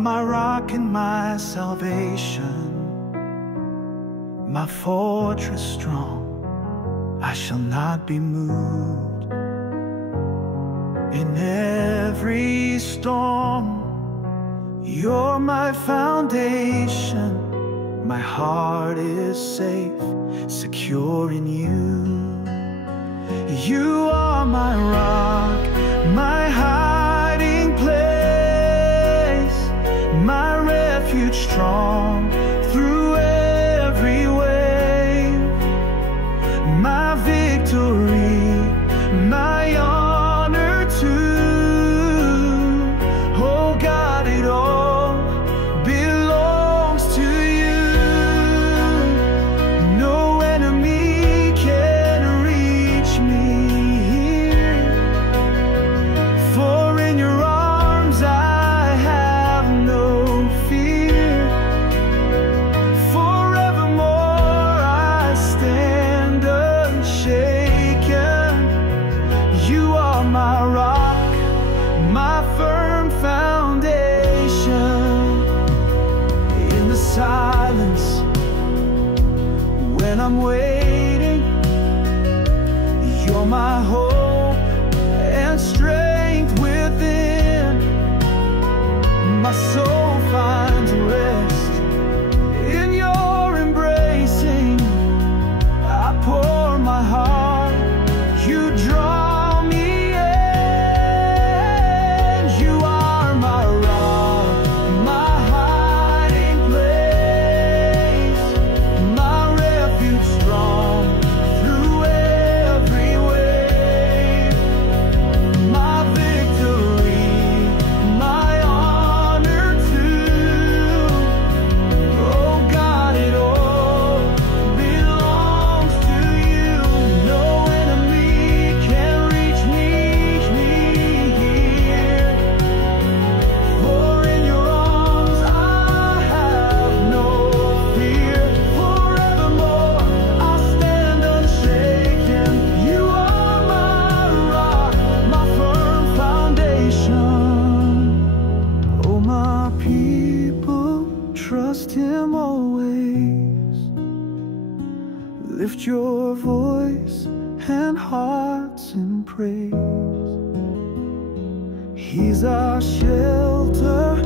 my rock and my salvation, my fortress strong, I shall not be moved. In every storm, you're my foundation. My heart is safe, secure in you. You are my rock, my hiding place, my refuge strong through every wave, my victory, my honor too. Oh God, it all belongs to you. No enemy can reach me here, for in your arms I have no fear. Forevermore I stand unshaken. You are my rock, my firm foundation. In the silence, when I'm waiting, you're my hope and strength within. My soul finds rest in your embracing. I pour my heart, you draw me in. You are my rock, my hiding place, my refuge strong through every wave, my victory, my honor too. Oh God, it all belongs to you. No enemy can reach me here, for in your arms I have no fear. Forevermore I stand unshaken. You are my rock, my firm foundation. Oh, my people, trust him always. Lift your voice and hearts in praise. He's our shelter.